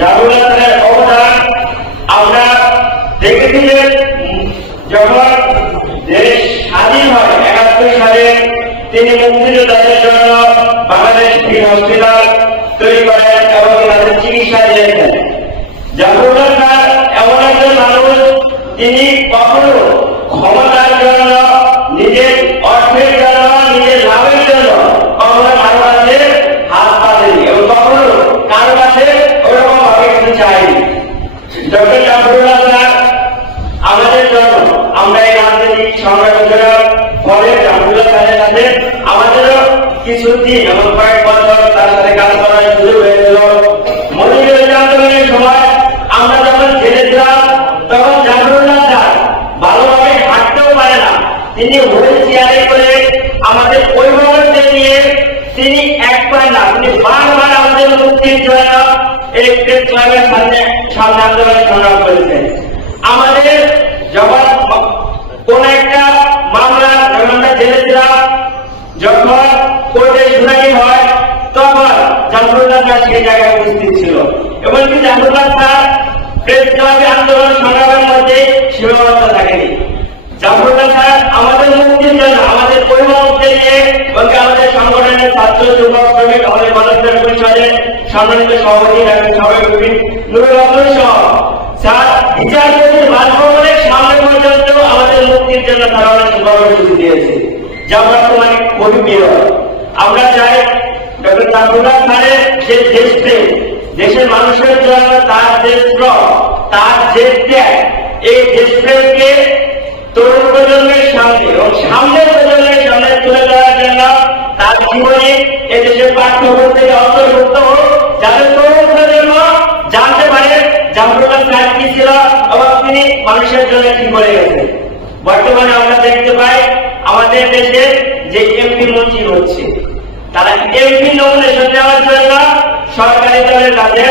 জাফরুল্লাহ খানের অবদান আমরা দেখেছি যে যখন দেশ স্বাধীন হয় ৭১ সালে তিনি মুক্তিযোদ্ধাদের জন্য বাংলাদেশ হসপিটাল তৈরি করেন এবং তাদের চিকিৎসা দিয়েছেন। জাফরুল্লাহ খান এমন একজন মানুষ, তিনি কখনো ক্ষমতার জন্য, নিজের অর্থের জন্য, নিজের লাভের জন্য কখনো কারো কাছে হাত পাতেনি এবং কখনো কারো কাছে ওরকম ভাবে কিছু চাইনি। ডক্টর জাফরুল্লাহ খান আমাদের জন্য, আমরা এই রাজনৈতিক সংগঠনের ফলে জাফরুল্লাহ খানের সাথে আমাদেরও কিছু দিন এবং কয়েক বছর তার সাথে কাজ করার সুযোগ হয়েছিল। মজুরি আন্দোলনের সময় আমরা যখন জেলে ছিলাম তখন জাফরুল্লাহ খান ভালোভাবে হাঁটতেও পারে না, তিনি হুইল চেয়ারে করে আমাদের অভিভাবকদের নিয়ে তিনি একবার না, তিনি বারবার আমাদের মুক্তির জন্য এই প্রেস ক্লাবের সামনে আন্দোলন সংগ্রাম করেছেন। আমাদের যখন কোন একটা মামলা, যখন আমরা জেলে ছিলাম, যখন কোর্টে শুনানি হয় তখন জাফরুল্লাহ খান সেই জায়গায় উপস্থিত ছিল। এমনকি জাফরুল্লাহ খান প্রেস ক্লাবে আন্দোলন সংগ্রামের মধ্যে সীমাবদ্ধ থাকেনি। জাফরুল্লাহ খান আমাদের মুক্তির জন্য, আমাদের অভিভাবকদের নিয়ে এবং আমাদের সংগঠনের ছাত্র, যুবক, শ্রমিক, আমাদের গণতন্ত্র পরিষদের সম্মানিত সভাপতি নুরুল আলম সহ বিচারপতির বাসভবনের সামনে পর্যন্ত আমাদের মুক্তির জন্য তারা অনেক কর্মসূচি দিয়েছে, যা বর্তমানে খুবই বিরল। আমরা চাই ডক্টর জাফরুল্লাহ খানের যে দেশপ্রেম, দেশের মানুষের জন্য তার যে শ্রম, তার যে ত্যাগ, এই দেশপ্রেমকে তরুণ প্রজন্মের সামনে এবং সামনের প্রজন্মের সামনে তুলে ধরার জন্য তার জীবনে এদেশের পাঠ্যক্রম থেকে অন্তর্ভুক্ত হোক, যাতে তরুণ প্রজন্ম জানতে পারে জাফরুল্লাহ খান কি ছিল এবং তিনি মানুষের জন্য কি করে গেছেন। বর্তমানে আমরা দেখতে পাই আমাদের দেশে যে এমপি মন্ত্রী হচ্ছে, তারা এমপি নমিনেশন দেওয়ার জন্য সরকারি দলের কাছে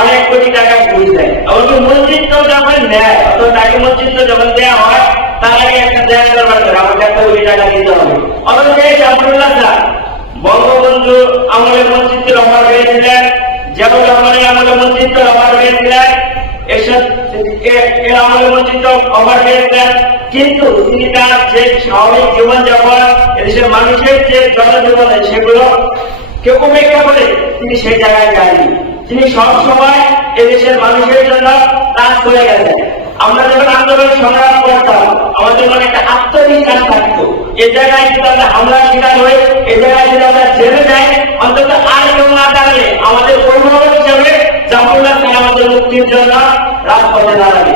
অনেক কোটি টাকা ঘুষ দেয়, এমনকি মন্ত্রিত্ব যখন নেয়, অথবা তাকে মন্ত্রিত্ব যখন দেওয়া হয় তার আগে একটা দেওয়া দরকার করে আমাকে 1 কোটি টাকা দিতে হবে। অথচ এই জাফরুল্লাহ খান বঙ্গবন্ধু আমলে মন্ত্রিত্বের অফার পেয়েছিলেন, যেমন আমলে মন্ত্রিত্বের অফার পেয়েছিলেন, আমলে মন্ত্রিত্ব অফার পেয়েছিলেন, কিন্তু তিনি তার যে স্বাভাবিক জীবনযাপন, এদেশের মানুষের যে জনজীবন, সেগুলো কেউ উপেক্ষা করে তিনি সেই জায়গায় যায়নি। তিনি সবসময় এদেশের মানুষের জন্য কাজ করে গেছেন। আমরা যখন আন্দোলন সংগ্রাম করতাম আমাদের মনে একটা আত্মবিশ্বাস থাকতো, এ জায়গায় যদি আমরা হামলার শিকার হই, এ জায়গায় যদি আমরা জেলে যাই, অন্তত আর কেউ না দাঁড়িয়ে আমাদের অভিভাবক হিসেবে জাফরুল্লাহ খান আমাদের মুক্তির জন্য রাজপথে দাঁড়াবে।